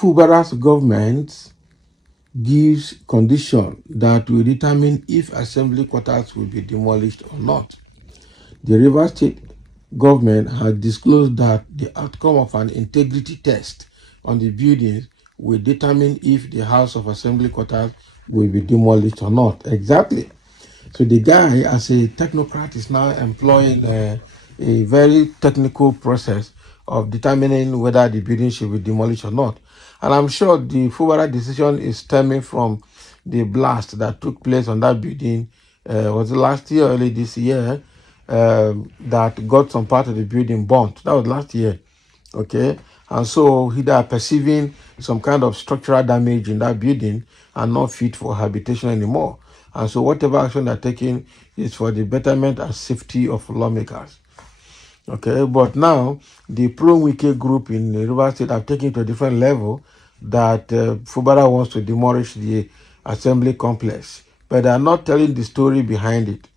Fubara's government gives condition that will determine if assembly quarters will be demolished or not. The Rivers State government has disclosed that the outcome of an integrity test on the buildings will determine if the House of Assembly quarters will be demolished or not. Exactly. So the guy, as a technocrat, is now employing a very technical process of determining whether the building should be demolished or not. And I'm sure the Fubara decision is stemming from the blast that took place on that building, was it last year, early this year, that got some part of the building burnt. That was last year, okay? And so they are perceiving some kind of structural damage in that building and not fit for habitation anymore. And so whatever action they're taking is for the betterment and safety of lawmakers. Okay, but now the pro-Wike group in the River State have taken it to a different level that Fubara wants to demolish the assembly complex. But they are not telling the story behind it.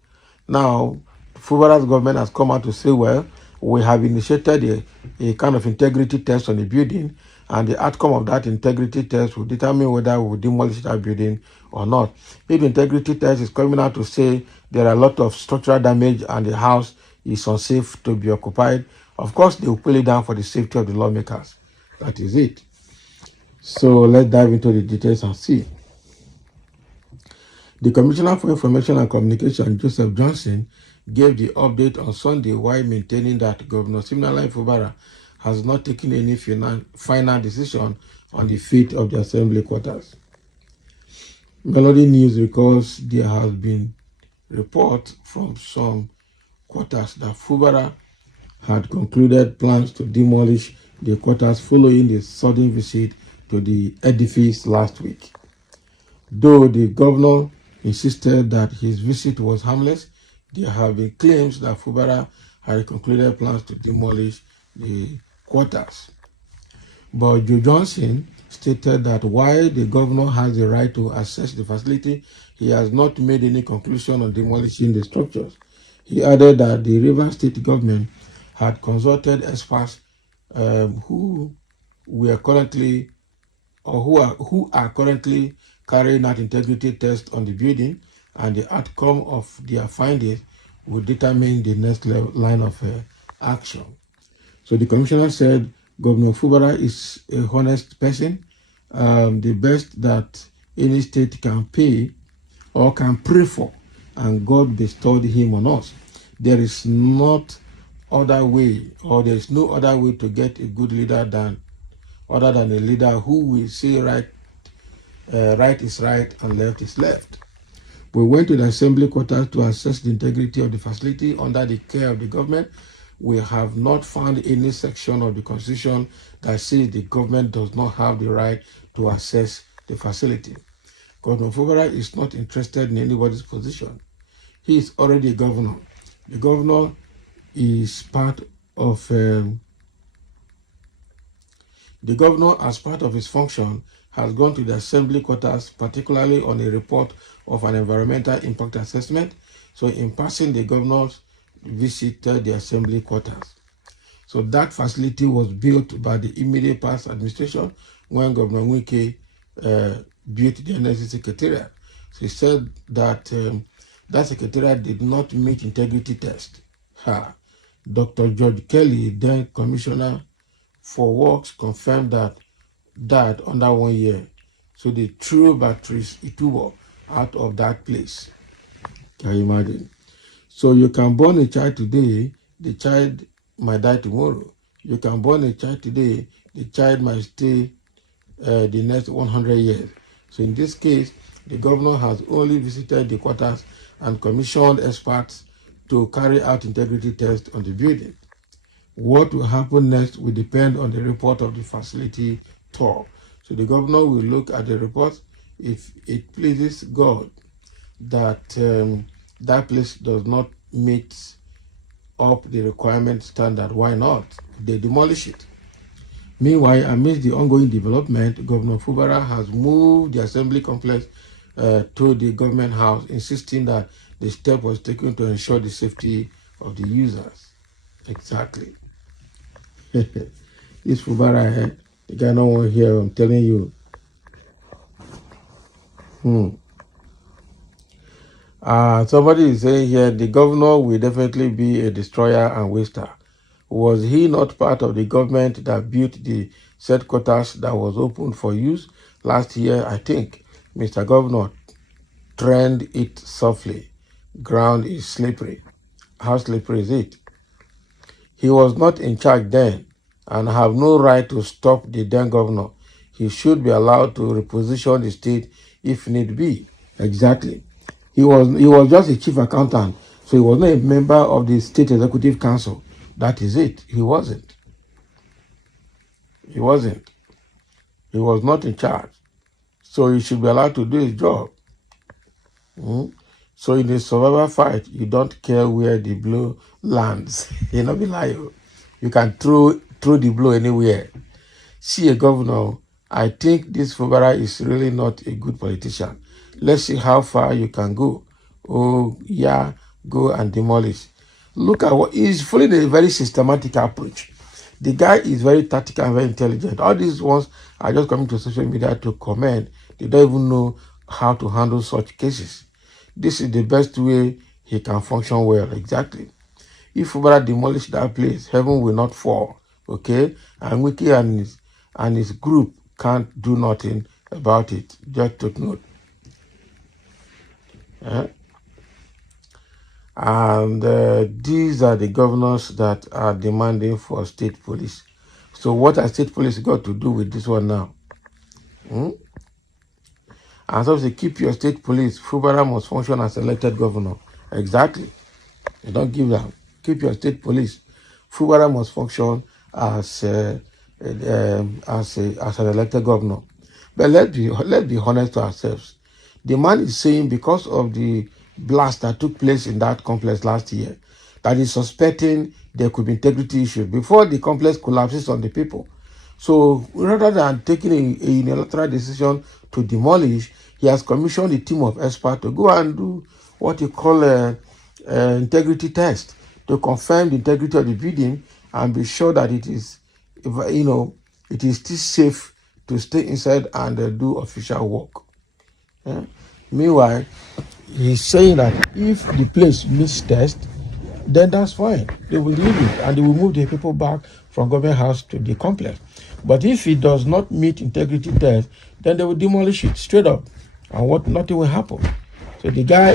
Now, Fubara's government has come out to say, well, we have initiated a kind of integrity test on the building, and the outcome of that integrity test will determine whether we will demolish that building or not. If the integrity test is coming out to say there are a lot of structural damage and the house is unsafe to be occupied, of course they will pull it down for the safety of the lawmakers. That is it. So let's dive into the details and see. The Commissioner for Information and Communication, Joseph Johnson, gave the update on Sunday while maintaining that Governor Siminalayi Fubara has not taken any final decision on the fate of the assembly quarters. Melody News recalls there has been reports from some quarters that Fubara had concluded plans to demolish the quarters following the sudden visit to the edifice last week. Though the governor insisted that his visit was harmless, there have been claims that Fubara had concluded plans to demolish the quarters. But Joe Johnson stated that while the governor has the right to access the facility, he has not made any conclusion on demolishing the structures. He added that the Rivers State government had consulted experts who are currently carrying out integrity tests on the building, and the outcome of their findings will determine the next line of action. So the commissioner said Governor Fubara is a honest person. The best that any state can pay or can pray for, and God bestowed him on us. There is not other way, or there is no other way to get a good leader other than a leader who will say right is right and left is left. We went to the assembly quarters to assess the integrity of the facility under the care of the government. We have not found any section of the Constitution that says the government does not have the right to access the facility. Governor Fubara is not interested in anybody's position. He is already a governor. The governor is part of the governor, as part of his function, has gone to the assembly quarters, particularly on a report of an environmental impact assessment. So in passing, the governor visited the assembly quarters. So that facility was built by the immediate past administration when Governor M0Ĺ1T10Ñ built the NSC Secretariat. So he said that that secretariat did not meet integrity test. Dr. George Kelly, then Commissioner for Works, confirmed that died under 1 year. So they threw batteries out of that place. Can you imagine? So you can born a child today, the child might die tomorrow. You can born a child today, the child might stay the next 100 years. So in this case, the governor has only visited the quarters and commissioned experts to carry out integrity tests on the building. What will happen next will depend on the report of the facility tour. So the governor will look at the report. If it pleases God that that place does not meet up the requirement standard, why not? They demolish it. Meanwhile, amidst the ongoing development, Governor Fubara has moved the assembly complex to the government house, insisting that the step was taken to ensure the safety of the users. Exactly. This Fubara, The guy no one here, I'm telling you. Somebody is saying here, the governor will definitely be a destroyer and waster. Was he not part of the government that built the set quarters that was opened for use last year? I think, Mr. Governor, trend it softly. Ground is slippery. How slippery is it? He was not in charge then and have no right to stop the then governor. He should be allowed to reposition the state if need be. Exactly. He was just a chief accountant, so he was not a member of the state executive council. That is it. He wasn't. He wasn't. He was not in charge. So he should be allowed to do his job. So in a survival fight, you don't care where the blow lands. You know, be lying. You can throw the blow anywhere. See a governor, I think this Fubara is really not a good politician. Let's see how far you can go. Oh, yeah, go and demolish. Look at what he's following a very systematic approach. The guy is very tactical and very intelligent. All these ones are just coming to social media to comment. They don't even know how to handle such cases. This is the best way he can function well. Exactly. If Fubara demolish that place, heaven will not fall. Okay? And Wiki and his group can't do nothing about it. Just take note. And these are the governors that are demanding for state police. So what has state police got to do with this one now? And so they keep your state police. Fubara must function as elected governor. Exactly. You don't give that. Keep your state police. Fubara must function as an elected governor. But let's be honest to ourselves. The man is saying because of the blast that took place in that complex last year, that he's suspecting there could be integrity issues before the complex collapses on the people. So rather than taking a unilateral decision to demolish, he has commissioned a team of experts to go and do what you call integrity test to confirm the integrity of the building and be sure that it is, it is still safe to stay inside and do official work. Meanwhile, he's saying that if the place meets test, then that's fine. They will leave it and they will move the people back from government house to the complex. But if it does not meet integrity test, then they will demolish it straight up, and nothing will happen. So the guy,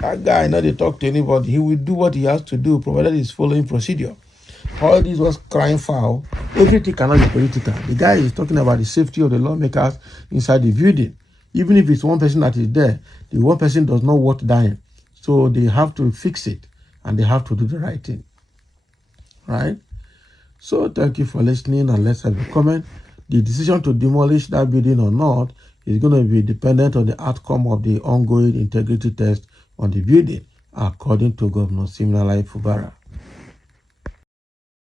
that guy, not to talk to anybody. He will do what he has to do, provided he's following procedure. All this was crying foul. Everything cannot be political. The guy is talking about the safety of the lawmakers inside the building. Even if it's one person that is there, the one person does not want dying. So they have to fix it and they have to do the right thing. Right? So thank you for listening, and let's have a comment. The decision to demolish that building or not is going to be dependent on the outcome of the ongoing integrity test on the building, according to Governor M0Ĺ1T10Ñ Fubara.